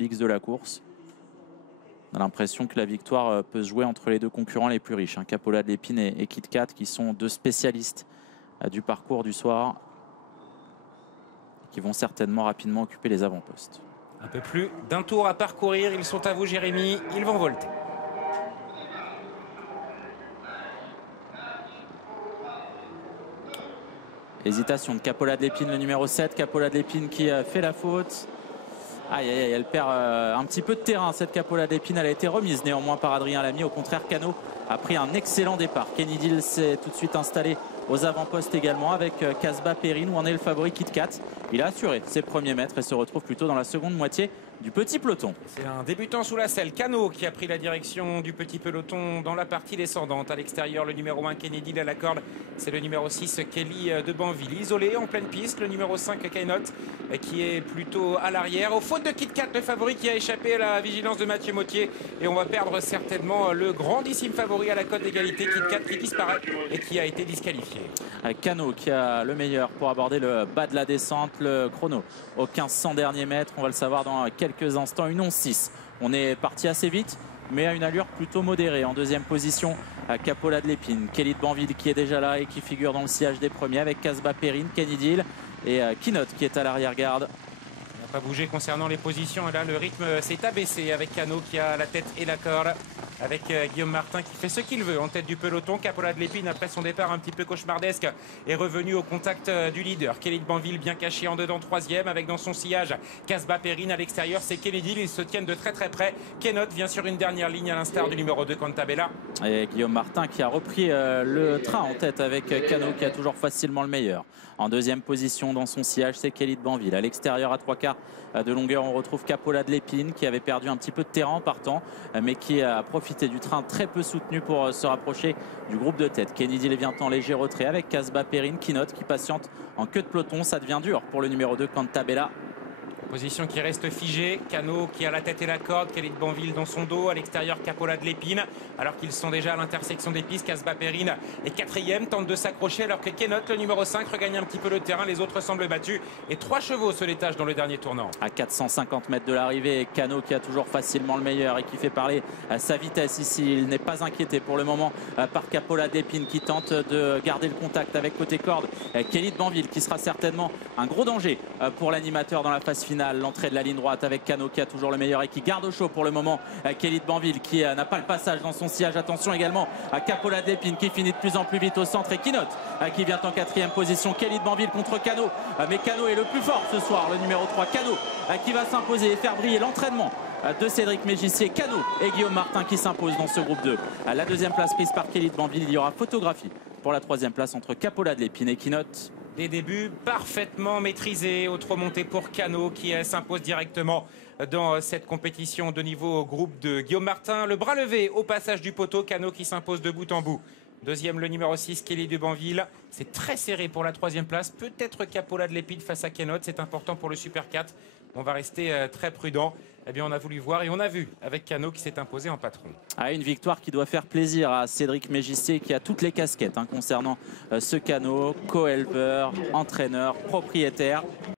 X de la course. On a l'impression que la victoire peut se jouer entre les deux concurrents les plus riches, Capola de l'Épine et KitKat, qui sont deux spécialistes du parcours du soir, qui vont certainement rapidement occuper les avant-postes. Un peu plus d'un tour à parcourir, ils sont à vous Jérémy, ils vont volter. Hésitation de Capola de l'Épine, le numéro 7, Capola de l'Épine qui fait la faute. Aïe, aïe, aïe, elle perd un petit peu de terrain, cette Capola de l'Épine. Elle a été remise néanmoins par Adrien Lamy. Au contraire, Cano a pris un excellent départ. Kenny Dill s'est tout de suite installé aux avant-postes également avec Casbah Perrine, où en est le favori KitKat. Il a assuré ses premiers mètres et se retrouve plutôt dans la seconde moitié du petit peloton. C'est un débutant sous la selle, Cano, qui a pris la direction du petit peloton dans la partie descendante. À l'extérieur, le numéro 1, Kenny Dill à la corde. C'est le numéro 6, Kelly de Banville. Isolé en pleine piste, le numéro 5, Kainot, qui est plutôt à l'arrière. Au faute de KitKat, le favori qui a échappé à la vigilance de Mathieu Mottier. Et on va perdre certainement le grandissime favori à la cote d'égalité, KitKat, qui disparaît et qui a été disqualifié. Cano qui a le meilleur pour aborder le bas de la descente, le chrono aux 1500 derniers mètres. On va le savoir dans quelques instants, une 11-6. On est parti assez vite, mais à une allure plutôt modérée. En deuxième position, Capola de l'Épine, Kelly de Banville qui est déjà là et qui figure dans le sillage des premiers avec Casbah Perrine, Kenny Dill et Kainot qui est à l'arrière-garde. On n'a pas bougé concernant les positions. Et là, le rythme s'est abaissé avec Cano qui a la tête et la corde. Avec Guillaume Martin qui fait ce qu'il veut en tête du peloton. Capola de l'Épine, après son départ un petit peu cauchemardesque, est revenu au contact du leader. Kelly de Banville bien caché en dedans, troisième, avec dans son sillage Casbah Perrine. À l'extérieur, c'est Kenny Dill. Ils se tiennent de très très près. Kainot vient sur une dernière ligne à l'instar du numéro 2, Cantabella. Et Guillaume Martin qui a repris le train en tête avec Cano qui a toujours facilement le meilleur. En deuxième position dans son sillage, c'est Kelly de Banville. À l'extérieur, à 3/4 de longueur, on retrouve Capola de l'Épine qui avait perdu un petit peu de terrain en partant, mais qui a profité du train très peu soutenu pour se rapprocher du groupe de tête. Kenny Dill vient en léger retrait avec Casbah Perrine, Kainot qui patiente en queue de peloton. Ça devient dur pour le numéro 2, Cantabella. Position qui reste figée. Cano qui a la tête et la corde. Kelly de Banville dans son dos. À l'extérieur, Capola de l'Épine. Alors qu'ils sont déjà à l'intersection des pistes. Casbah Perrine est quatrième. Tente de s'accrocher alors que Kainot, le numéro 5, regagne un petit peu le terrain. Les autres semblent battus. Et 3 chevaux se l'étage dans le dernier tournant. À 450 mètres de l'arrivée, Cano qui a toujours facilement le meilleur et qui fait parler à sa vitesse ici. Il n'est pas inquiété pour le moment par Capola de l'Épine qui tente de garder le contact avec côté corde. Kelly de Banville qui sera certainement un gros danger pour l'animateur dans la phase finale. L'entrée de la ligne droite avec Cano qui a toujours le meilleur et qui garde au chaud pour le moment. Kelly de Banville qui n'a pas le passage dans son sillage. Attention également à Capola de l'Épine qui finit de plus en plus vite au centre et Kainot qui vient en quatrième position. Kelly de Banville contre Cano, mais Cano est le plus fort ce soir, le numéro 3. Cano qui va s'imposer et faire briller l'entraînement de Cédric Mégissier. Cano et Guillaume Martin qui s'imposent dans ce groupe 2. La deuxième place prise par Kelly de Banville. Il y aura photographie pour la troisième place entre Capola de l'Épine et Kainot. Des débuts parfaitement maîtrisés. Autre remontée pour Cano qui s'impose directement dans cette compétition de niveau groupe de Guillaume Martin. Le bras levé au passage du poteau. Cano qui s'impose de bout en bout. Deuxième, le numéro 6, Kelly de Banville. C'est très serré pour la troisième place. Peut-être Capola de l'Épine face à Kainot. C'est important pour le Super 4. On va rester très prudent. Eh bien, on a voulu voir et on a vu avec Cano qui s'est imposé en patron. Une victoire qui doit faire plaisir à Cédric Mégissier qui a toutes les casquettes concernant ce Cano, co-éleveur, entraîneur, propriétaire.